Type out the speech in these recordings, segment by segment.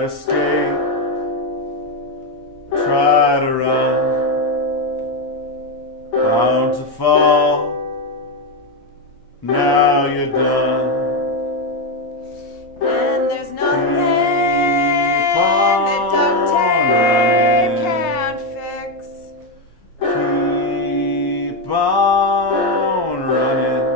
to stay, try to run, bound to fall, now you're done. And there's nothing that duct tape can't fix. Keep on running.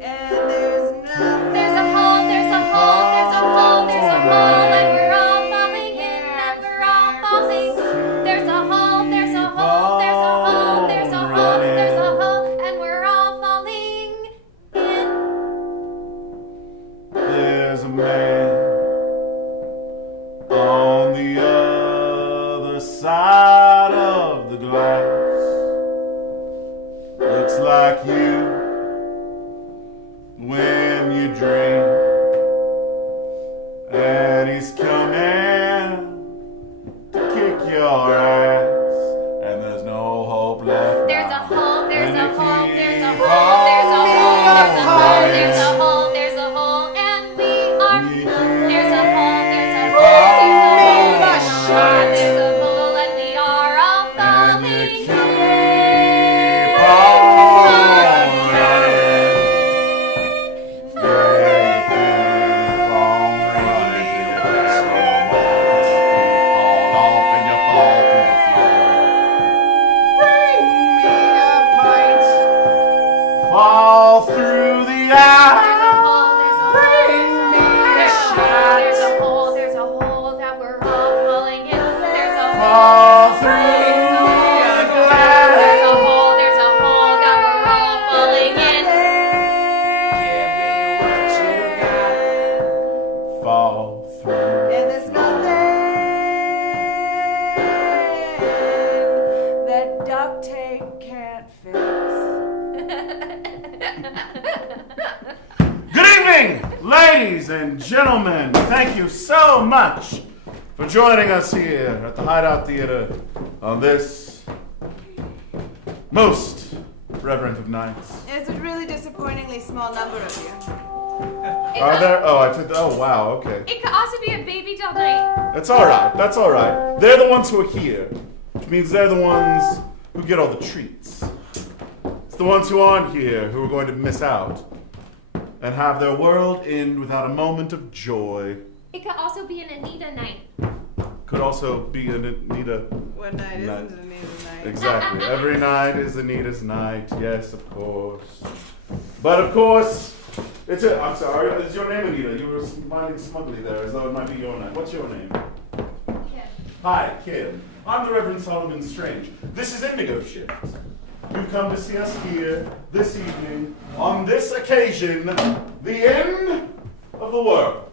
And there's nothing. There's a hole, there's a hole, there's a hole, there's a hole, and we're all falling in, and we're all falling. There's a hole, there's a hole, there's a hole, there's a hole, there's a hole, and we're all falling in. There's a man on the other side of the glass. Looks like you when you dream. And he's coming to kick your ass. And there's no hope left. There's a now. hole, there's And a you hole, there's a keep hole, there's a on hole, there's a hole, running. there's a hole, there's a hole, and we are. You keep There's a hole, there's a hole, on there's a hole, there's a hole, and we are all And falling you keep in. on fall through the There's a eye. hole, there's a hole, there's a hole, there's a hole, there's a hole that we're all falling in. There's a Fall hole, through there's a hole, the there's a glass. hole, there's a hole that we're all falling in. Fall through. And there's nothing that duct tape can't fix. Good evening, ladies and gentlemen. Thank you so much for joining us here at the Hideout Theater on this most reverent of nights. It's a really disappointingly small number of you. Are there? Oh, I took. Oh, wow. Okay. It could also be a baby doll night. That's all right. That's all right. They're the ones who are here, which means they're the ones who get all the treats. It's the ones who aren't here who are going to miss out and have their world end without a moment of joy. It could also be an Anita night. Could also be an Anita. One night Night. isn't Anita's night. Exactly. Every night is Anita's night. Yes, of course. But of course, it's a. I'm sorry. Is your name Anita? You were smiling smugly there, as though it might be your name. What's your name? Kim. Hi, Kim. I'm the Reverend Solomon Strange. This is Indigo Shift. You've come to see us here this evening, on this occasion, the end of the world.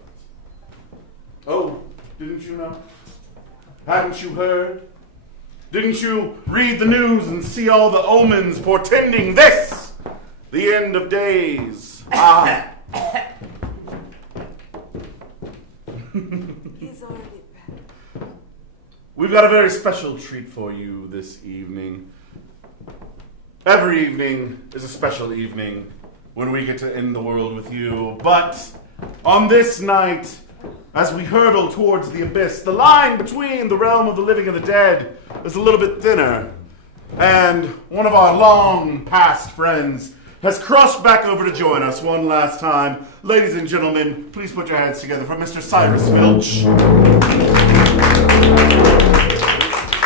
Oh, didn't you know? Hadn't you heard? Didn't you read the news and see all the omens portending this, the end of days? Ah. He's already back. We've got a very special treat for you this evening. Every evening is a special evening when we get to end the world with you. But on this night, as we hurtle towards the abyss, the line between the realm of the living and the dead is a little bit thinner. And one of our long past friends has crossed back over to join us one last time. Ladies and gentlemen, please put your hands together for Mr. Cyrus Filch.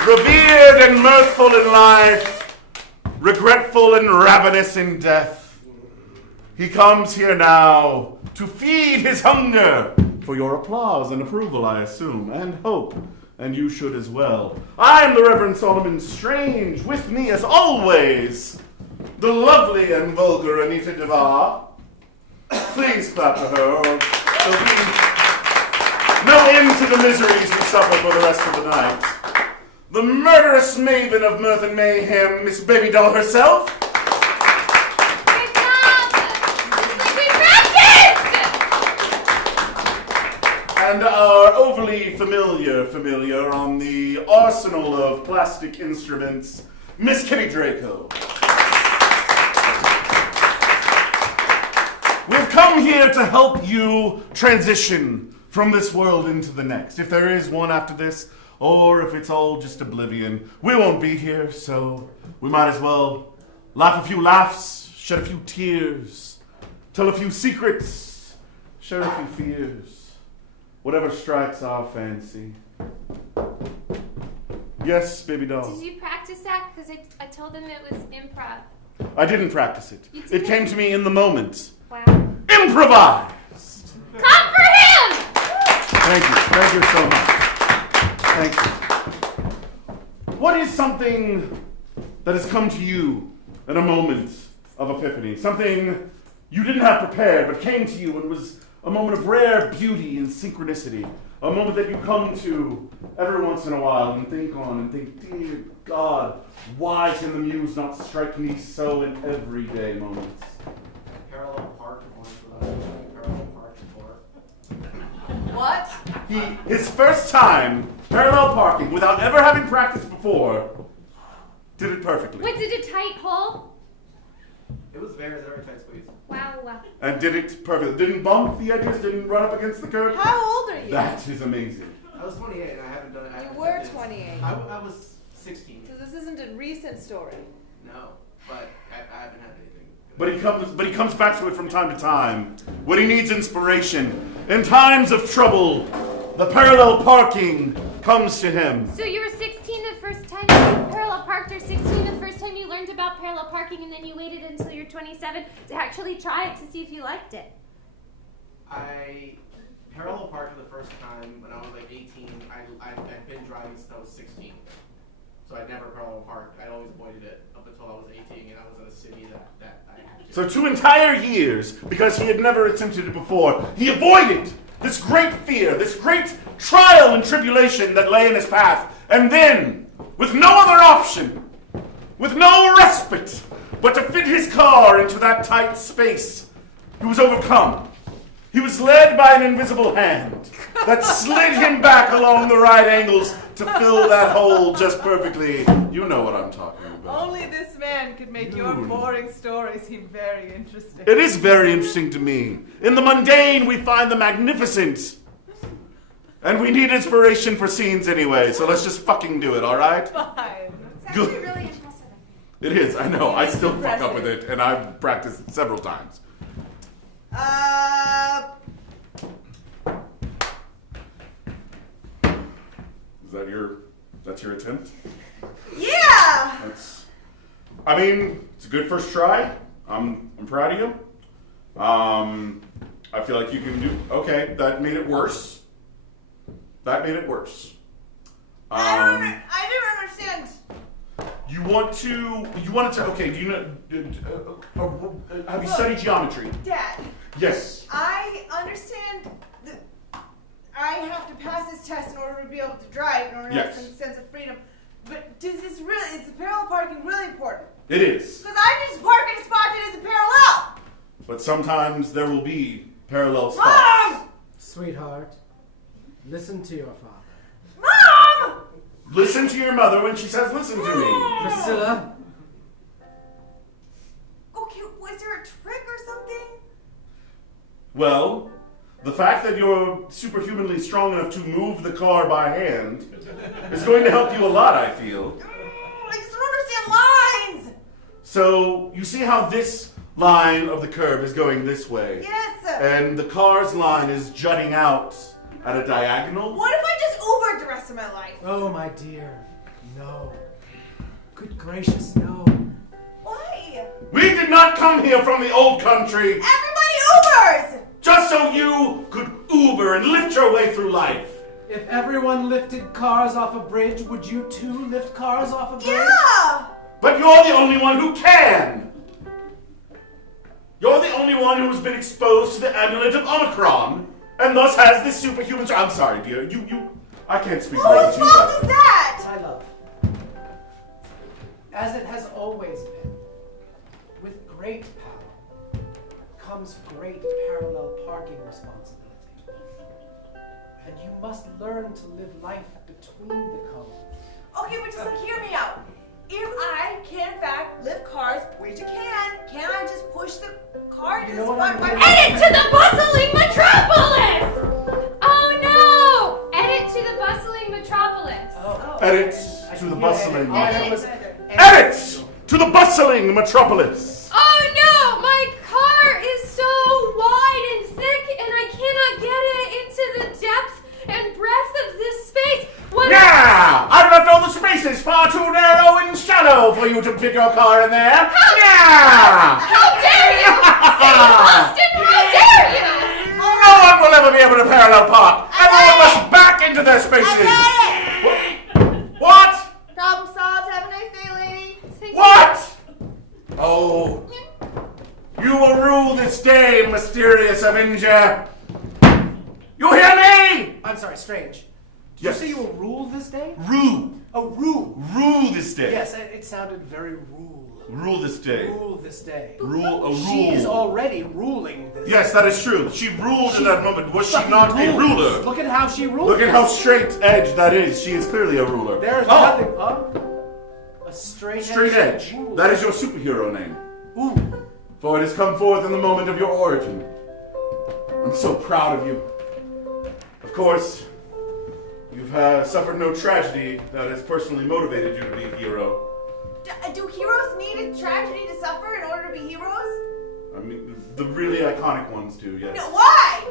Revered and mirthful in life, regretful and ravenous in death, he comes here now to feed his hunger for your applause and approval, I assume, and hope, and you should as well. I am the Reverend Solomon Strange. With me, as always, the lovely and vulgar Anita Devar. Please clap for her, or there'll be no end to the miseries we suffer for the rest of the night. The murderous maven of mirth and mayhem, Miss Baby Doll herself. Good job! It's like we practiced! And our overly familiar on the arsenal of plastic instruments, Miss Kitty Draco. We've come here to help you transition from this world into the next. If there is one after this, or if it's all just oblivion, we won't be here, so we might as well laugh a few laughs, shed a few tears, tell a few secrets, share a few fears, whatever strikes our fancy. Yes, baby doll. Did you practice that? Because I told them it was improv. I didn't practice it. You It didn't? came to me in the moment. Wow. Improvised! Clap for him! Thank you. Thank you so much. Thank you. What is something that has come to you in a moment of epiphany? Something you didn't have prepared, but came to you and was a moment of rare beauty and synchronicity. A moment that you come to every once in a while and think on and think, dear God, why can the muse not strike me so in everyday moments? Parallel park parallel park before. What? His first time parallel parking without ever having practiced before, did it perfectly. Was it a tight hole? It was very tight squeeze. Wow. And did it perfectly. Didn't bump the edges, didn't run up against the curb. How old are you? That is amazing. I was 28 and I haven't done it. You were 28. I was 16. So this isn't a recent story. No, but I haven't had anything. But he comes back to it from time to time when he needs inspiration. In times of trouble, the parallel parking comes to him. So you were 16 the first time you parallel parked, or 16 the first time you learned about parallel parking, and then you waited until you're 27 to actually try it to see if you liked it. I parallel parked for the first time when I was like 18. I'd been driving since I was 16. So I'd never parallel parked. I'd always avoided it up until I was 18 and I was in a city that I had to. So 2 entire years, because he had never attempted it before, he avoided this great fear, this great trial and tribulation that lay in his path. And then, with no other option, with no respite, but to fit his car into that tight space, he was overcome. He was led by an invisible hand that slid him back along the right angles to fill that hole just perfectly. You know what I'm talking about. Only this man could make your boring story seem very interesting. It is very interesting to me. In the mundane, we find the magnificent. And we need inspiration for scenes anyway, so let's just fucking do it, all right? Fine. It's actually really impressive. It is, I know. I still fuck up with it, and I've practiced it several times. That's your attempt? Yeah! I mean, it's a good first try. I'm proud of you. I feel like you can do, okay, that made it worse. I didn't understand. You wanted to, okay, do you know, have you studied geometry? Dad, Yes. I understand that I have to pass this test in order to be able to drive, in order to have Yes. some sense of freedom. But is the parallel parking really important? It is. Because I just park in a spot that isn't parallel! But sometimes there will be parallel spots. Mom! Sweetheart, listen to your father. Mom! Listen to your mother when she says listen to me. Priscilla, Okay, was there a trick or something? Well, the fact that you're superhumanly strong enough to move the car by hand is going to help you a lot, I feel. I just don't understand lines! So, you see how this line of the curb is going this way? Yes! And the car's line is jutting out at a diagonal? What if I just Ubered the rest of my life? oh my dear, no. Good gracious, no. Why? We did not come here from the old country Everybody Ubers! just so you could Uber and lift your way through life. If everyone lifted cars off a bridge, would you too lift cars off a bridge? Yeah! But you're the only one who can. You're the only one who has been exposed to the amulet of Omicron, and thus has this superhuman. I'm sorry, dear. I can't speak Whose right to you. fault is that? My love, as it has always been, with great power comes great parallel parking responsibility. And you must learn to live life between the cones. Okay, but just hear me out. If I can in fact lift cars, which I can I just push the car into You the know what spot I'm by doing? And into the bustling metropolis! Oh Edits to the bustling. Edit. Edits to the bustling metropolis. Oh no, my car is so wide and thick, and I cannot get it into the depth and breadth of this space. What? Yeah! I've left all the spaces far too narrow and shallow for you to fit your car in there. Yeah! How dare you, St. Austin? How dare you? No one will ever be able to parallel park. Everyone must back into their spaces. What? Problem solved. Have a nice day, lady. What? Oh. You will rule this day, mysterious Avenger. You hear me? I'm sorry, Strange. Did Yes. you say you will rule this day? Rule. Oh, rule. Rule this day. Yes, it sounded very rule. Rule this day. Rule this day. Rule a rule. She is already ruling this Yes, that is true. She ruled in that moment. Was she fucking not a rules. ruler? Look at how she rules. Look at how straight edge that is. She is clearly a ruler. There's Oh, nothing. A straight Straight edge. rule. That is your superhero name. Ooh. For it has come forth in the moment of your origin. I'm so proud of you. Of course, you've suffered no tragedy that has personally motivated you to be a hero. Do heroes need a tragedy to suffer in order to be heroes? I mean, the really iconic ones do, yes. No, why?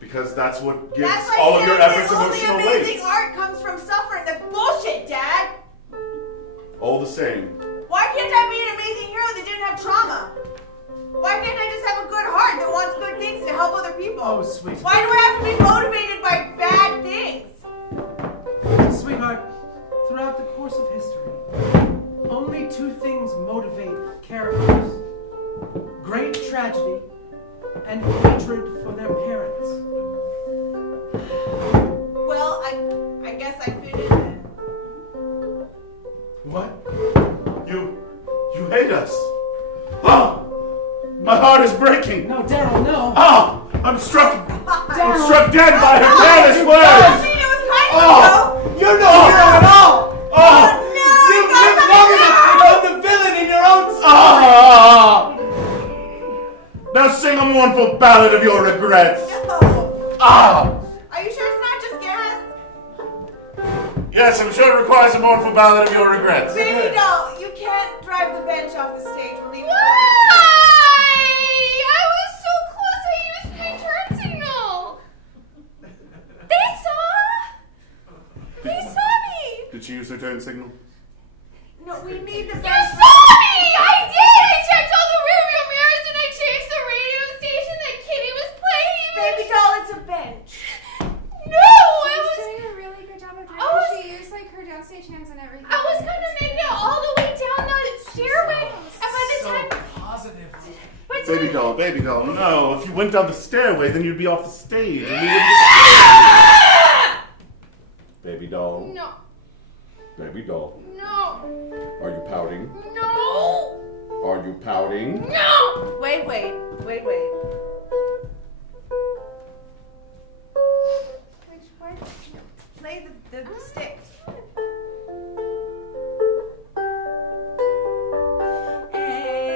Because that's what gives That's like all of your saying efforts that only emotional amazing weight. art comes from suffering. That's bullshit, Dad. All the same. Why can't I be an amazing hero that didn't have trauma? Why can't I just have a good heart that wants good things to help other people? Oh, sweet. Why do I have to be motivated by bad things? Sweetheart, throughout the course of history, only two things motivate characters: great tragedy and hatred for their parents. Well, I guess I fit in then. What? You hate us. Oh! My heart is breaking. No, Daryl, no. Oh! I'm struck Daryl. dead by her careless I words! mean, it was kind Oh! of, though. You're no hero at all. Oh! You've lived long enough to become the villain in your own story. Ah! Now sing a mournful ballad of your regrets. No. Ah! Are you sure it's not just Garrus? Yes, I'm sure it requires a mournful ballad of your regrets. Baby doll, you can't drive the bench off the stage. We'll need to Why? I was so close. I used my turn signal. They saw me. Did she use her turn signal? No, we need the You bench. saw me. I did. I checked all the rearview mirrors and I changed the radio station that Kitty was playing. Baby doll, it's a bench. No, I She's was. doing a really good job of I driving. was- She used like her downstage hands and everything. I was gonna make it all the way down the stairway, and by the time, Positive. Baby doll, no. If you went down the stairway, then you'd be off the stage. And we wouldn't... Baby doll, no, baby doll. no, Are you pouting? no, Are you pouting? no. Wait. Which part? Play the stick.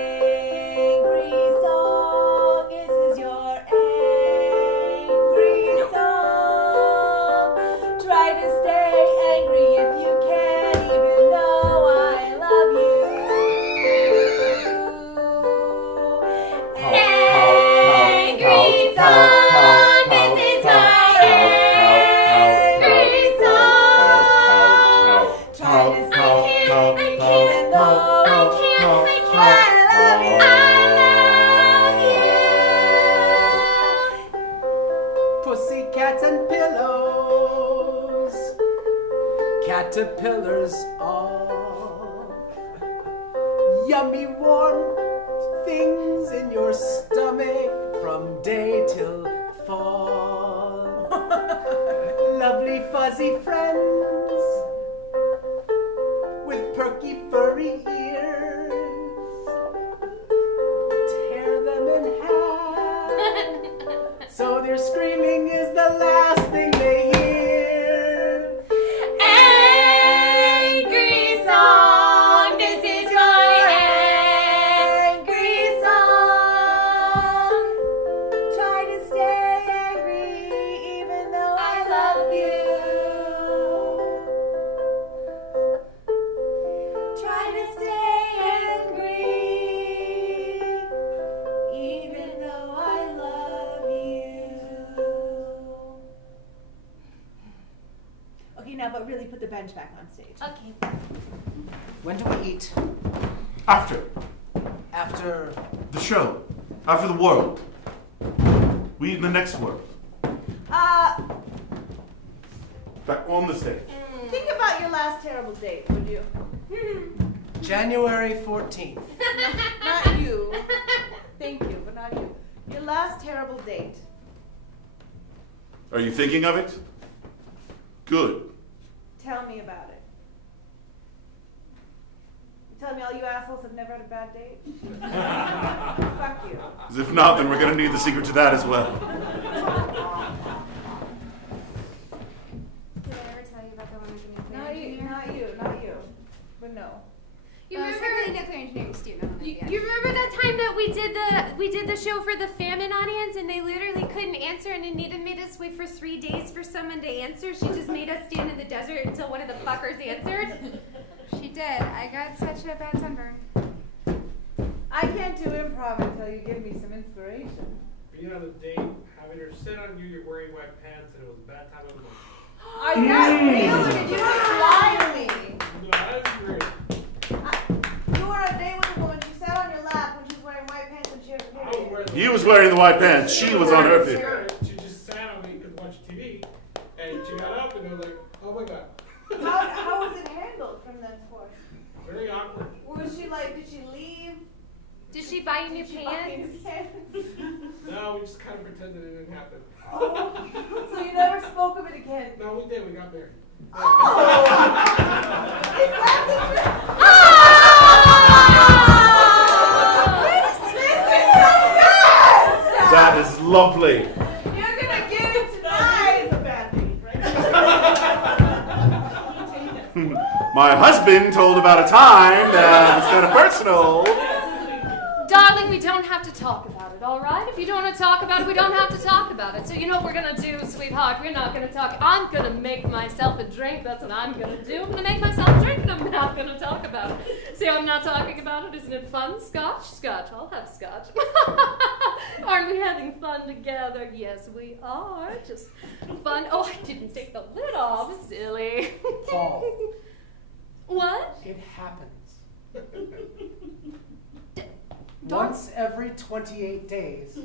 Angry song, this is your angry song. Try to stay angry if you can, even though I love you. Angry song, this is my angry song. Try to stay I can't, even though I Pussycats and pillows, caterpillars all, yummy warm things in your stomach from day till fall. Lovely fuzzy friends with perky furry ears, tear them in half. So their screaming is the last thing they hear. Angry song, this is my angry song. Try to stay angry even though I love you. talking now, but really put the bench back on stage. Okay. When do we eat? After After... the show, after the world, we eat in the next world. Back on the stage. Think about your last terrible date, would you? January 14th. Not you. Thank you, but not you. Your last terrible date. Are you thinking of it? Good. Tell me about it. You telling me all you assholes have never had a bad date? Fuck you. 'Cause if not, then we're gonna need the secret to that as well. Did I ever tell you about the one with the nuclear Not you, engineer? not you. But no. You Well, it's remember? technically nuclear engineering student. You remember that time that we did the show for the famine audience and they literally couldn't answer and Anita made us wait for 3 days for someone to answer? She just made us stand in the desert until one of the fuckers answered. She did. I got such a bad sunburn. I can't do improv until you give me some inspiration. Being on a date, having her sit on you, you're wearing wet pants, and it was a bad time of the month. Is that real or did you just lie to me? No, that is real. You were on a date with a woman, she sat on your lap when she was wearing white pants and she had a I was period. wearing He was wearing the white pants. She was on her period. She just sat on me and watched TV, and she got up and I was like, oh my god. How was it handled from that point? Very awkward. Was she like, did she leave? Did she buy you new Did she buy pants? new pants? No, we just kind of pretended it didn't happen. Oh, so you never spoke of it again? No, we did. We got married. Oh! Is that the truth? That is lovely. You're gonna get it tonight. It's a bad date, right? My husband told about a time that instead of personal. Darling, we don't have to talk about it, all right? If you don't want to talk about it, we don't have to talk about it. So you know what we're going to do, sweetheart? We're not going to talk. I'm going to make myself a drink. That's what I'm going to do. I'm going to make myself a drink, and I'm not going to talk about it. See how I'm not talking about it? Isn't it fun? Scotch? Scotch. I'll have scotch. Aren't we having fun together? Yes, we are. Just fun. Oh, I didn't take the lid off. Silly. Paul, What? it happens. Dar- Once every 28 days,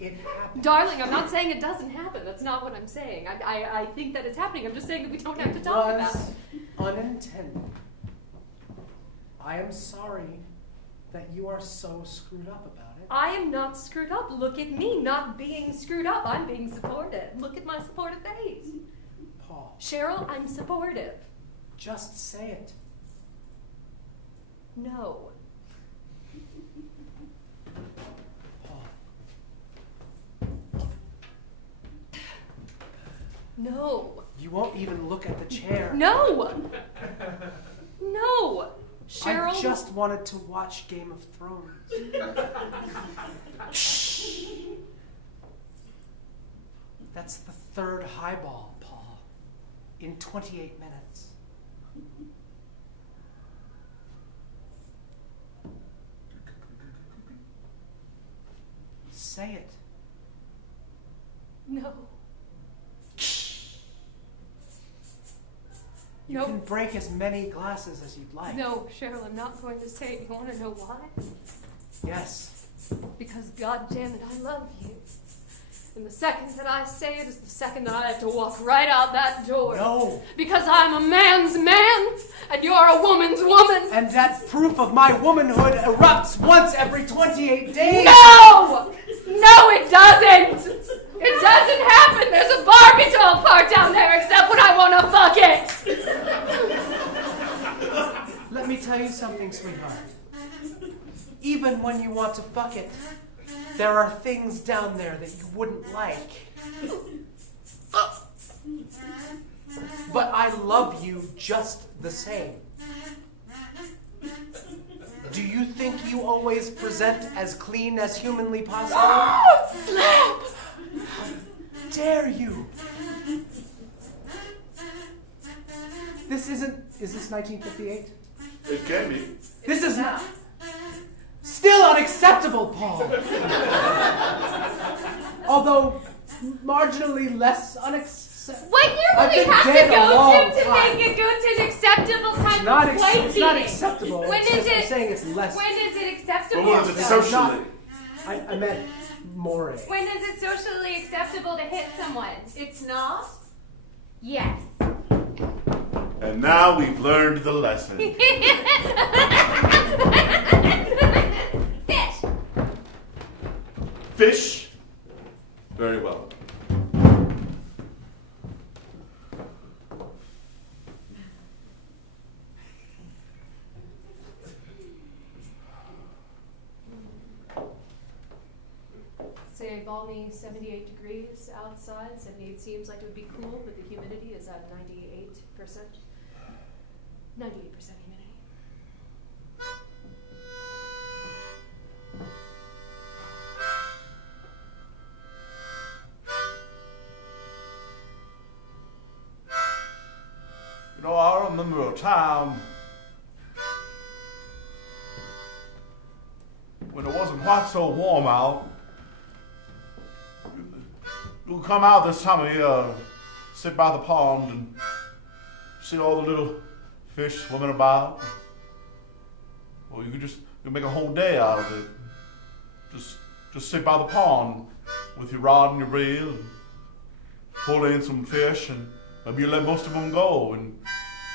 it happens. Darling, I'm not saying it doesn't happen. That's not what I'm saying. I think that it's happening. I'm just saying that we don't have to talk about it. was unintended. I am sorry that you are so screwed up about it. I am not screwed up. Look at me not being screwed up. I'm being supported. Look at my supportive face. Paul, Cheryl, I'm supportive. just say it. No. Paul, No. you won't even look at the chair. No. No. Cheryl. I just wanted to watch Game of Thrones. Shh. That's the third highball, Paul, in 28 minutes. Say it. No. You No. can break as many glasses as you'd like. No, Cheryl, I'm not going to say it. You want to know why? Yes. Because, goddamn it, I love you. And the second that I say it is the second that I have to walk right out that door. No. Because I'm a man's man, and you're a woman's woman. And that proof of my womanhood erupts once every 28 days. No! No, it doesn't! It doesn't happen! There's a Barbie doll part down there, except when I want to fuck it! Let me tell you something, sweetheart. Even when you want to fuck it, there are things down there that you wouldn't like. But I love you just the same. Do you think you always present as clean as humanly possible? Slap! How dare you? This isn't... Is this 1958? It can be. This is not... Still unacceptable, Paul! Although marginally less unacceptable. What year will I've we been have dead to a go long to time. make it go to an acceptable It's type not, of white it's not beating? acceptable. When It's is just, I'm it? saying it's less. When is it acceptable? Well, it's though? socially. I meant more. When is it socially acceptable to hit someone? It's not. Yes. And now we've learned the lesson. Fish. Fish? Very well. Say a balmy 78 degrees outside. 78 seems like it would be cool, but the humidity is at 98%. 98% humidity. You know, I remember a time when it wasn't quite so warm out. You would come out this time of year, sit by the pond and see all the little fish swimming about. Or you could just make a whole day out of it. Just sit by the pond with your rod and your reel and pull in some fish, and maybe you let most of them go, and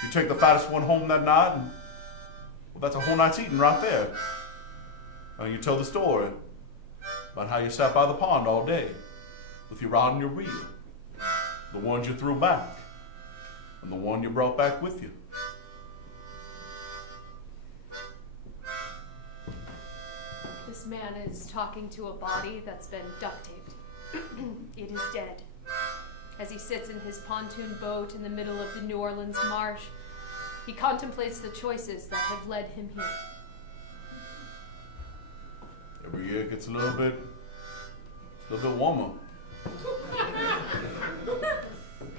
you take the fattest one home that night, and well, that's a whole night's eating right there. And you tell the story about how you sat by the pond all day with your rod and your reel, the ones you threw back, and the one you brought back with you. This man is talking to a body that's been duct taped. It is dead. As he sits in his pontoon boat in the middle of the New Orleans marsh, he contemplates the choices that have led him here. Every year it gets a little bit warmer.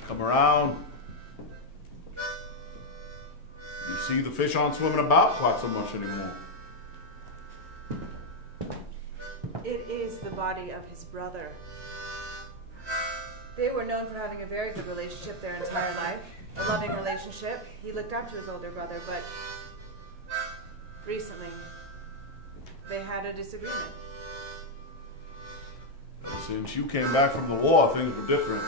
Come around. You see the fish aren't swimming about quite so much anymore. It is the body of his brother. They were known for having a very good relationship their entire life. A loving relationship. He looked up to his older brother, but recently they had a disagreement. Ever since you came back from the war, things were different.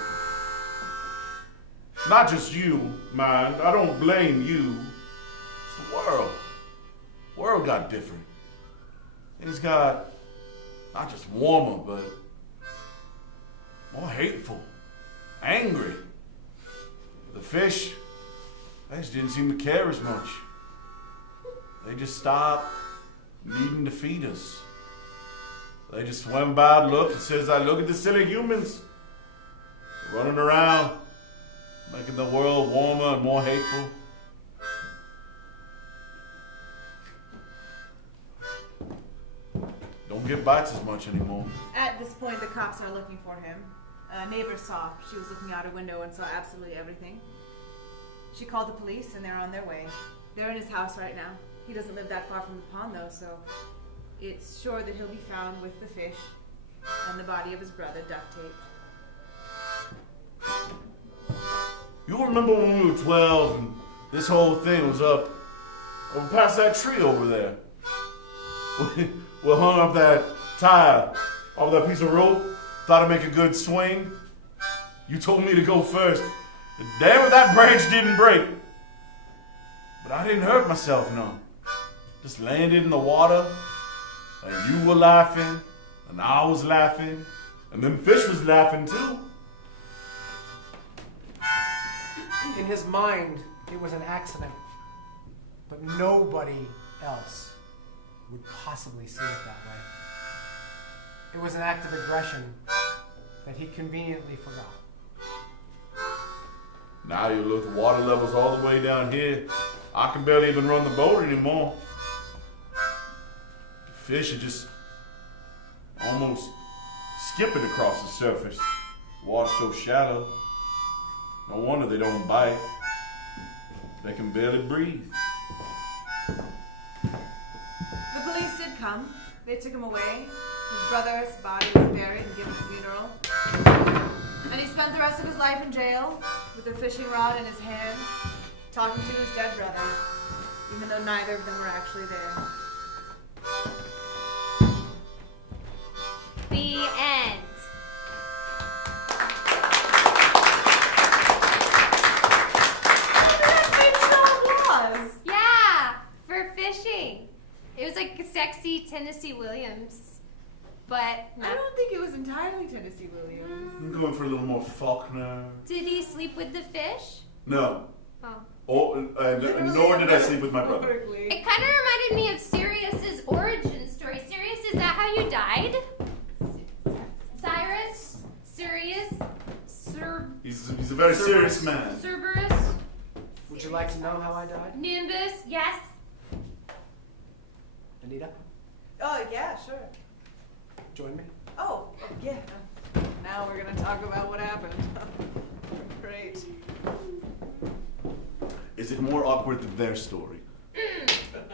Not just you, mind. I don't blame you. It's the world. The world got different. Things got not just warmer, but more hateful, angry. The fish, they just didn't seem to care as much. They just stopped needing to feed us. They just swam by and looked and says, I look at the silly humans running around, making the world warmer and more hateful. Don't get bites as much anymore. At this point, the cops are looking for him. A neighbor saw. She was looking out her window and saw absolutely everything. She called the police, and they're on their way. They're in his house right now. He doesn't live that far from the pond, though, so it's sure that he'll be found with the fish and the body of his brother duct taped. You remember when we were 12 and this whole thing was up over past that tree over there? We hung up that tie off that piece of rope, thought it'd make a good swing. You told me to go first. And damn it, that branch didn't break. But I didn't hurt myself none. Just landed in the water, and you were laughing, and I was laughing, and them fish was laughing too. In his mind, it was an accident, but nobody else would possibly see it that way. It was an act of aggression that he conveniently forgot. Now you look, the water level's all the way down here. I can barely even run the boat anymore. The fish are just almost skipping across the surface. The water's so shallow. No wonder they don't bite. They can barely breathe. The police did come. They took him away. His brother's body was buried and given a funeral. And he spent the rest of his life in jail with a fishing rod in his hand, talking to his dead brother, even though neither of them were actually there. The end. Yeah, for fishing. It was like sexy Tennessee Williams, but I don't think it was entirely Tennessee Williams. I'm going for a little more Faulkner. Did he sleep with the fish? No. Oh. Nor did I sleep with my brother. It kind of reminded me of Sirius's origin story. Sirius, is that how you died? Cyrus? Sirius? He's a very serious man. Cerberus? Would you like to know how I died? Nimbus? Yes? Anita, Oh, yeah, sure. join me. Oh, yeah. Now we're going to talk about what happened. Great. Is it more awkward than their story?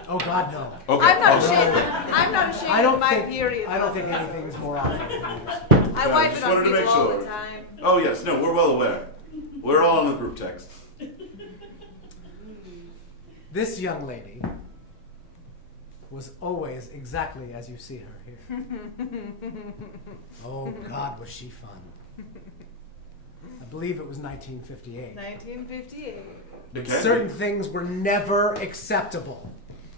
Oh God, no. Okay. I'm not okay. ashamed. I'm not ashamed I don't of my think. period. I don't think anything's more awkward than yours. I No, wipe just it on wanted to people make all sure. the time. Oh yes, no, we're well aware. We're all in the group text. This young lady was always exactly as you see her here. Oh God, was she fun. I believe it was 1958. 1958. It can Certain be. things were never acceptable.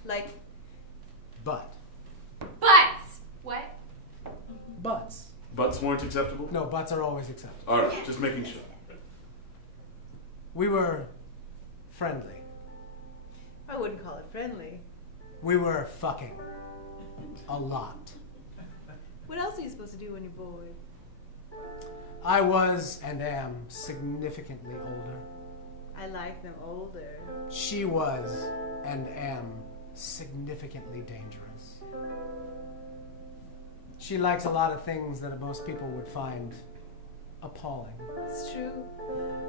Like, But. Butts! What? Butts. Butts weren't acceptable? No, butts are always acceptable. Alright, just making sure. We were friendly. I wouldn't call it friendly. We were fucking. A lot. What else are you supposed to do when you're bored? I was and am significantly older. I like them older. She was and am significantly dangerous. She likes a lot of things that most people would find appalling. It's true.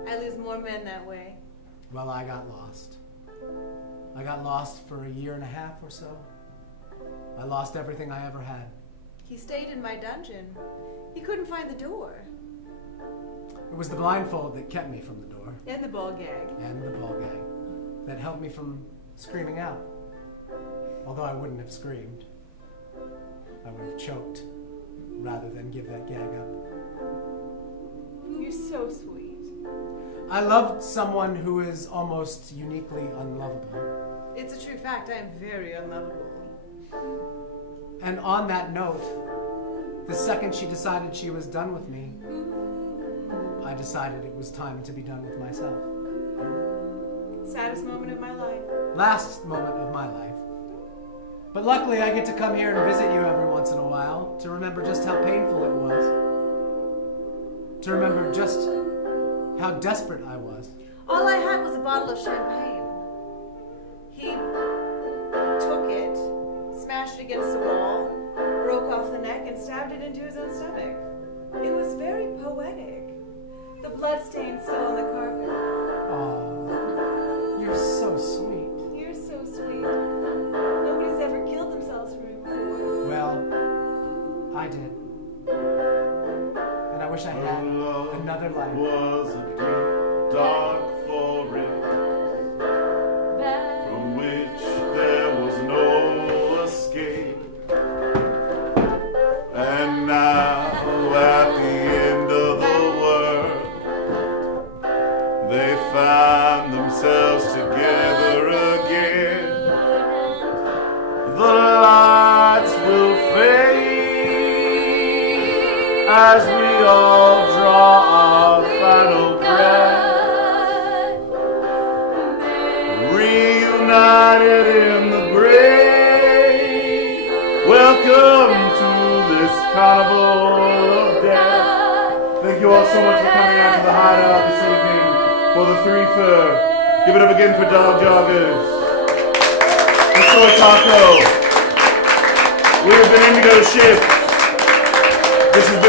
I lose more men that way. Well, I got lost. I got lost for a year and a half or so. I lost everything I ever had. He stayed in my dungeon. He couldn't find the door. It was the blindfold that kept me from the door, And the ball gag. and the ball gag that held me from screaming out. Although I wouldn't have screamed. I would have choked rather than give that gag up. You're so sweet. I loved someone who is almost uniquely unlovable. It's a true fact. I am very unlovable. And on that note, the second she decided she was done with me, I decided it was time to be done with myself. Saddest moment of my life. Last moment of my life. But luckily I get to come here and visit you every once in a while to remember just how painful it was. To remember just how desperate I was. All I had was a bottle of champagne. He took it, smashed it against the wall, broke off the neck, and stabbed it into his own stomach. It was very poetic. The blood stains still on the carpet. Aw, you're so sweet. You're so sweet. Nobody's ever killed themselves for me before. Well, I did. And I wish I had another life. Was a deep, dark forest from which there was no escape. And now, at the end of the world, they find themselves together again. The lights will fade as we all draw our final breath, reunited in the grave. Welcome to this carnival of death. Thank you all so much for coming out to the hideout this evening for the Threefer. Give it up again for Dog Joggers. The Soy Taco. We have been Indigo Ship. This has been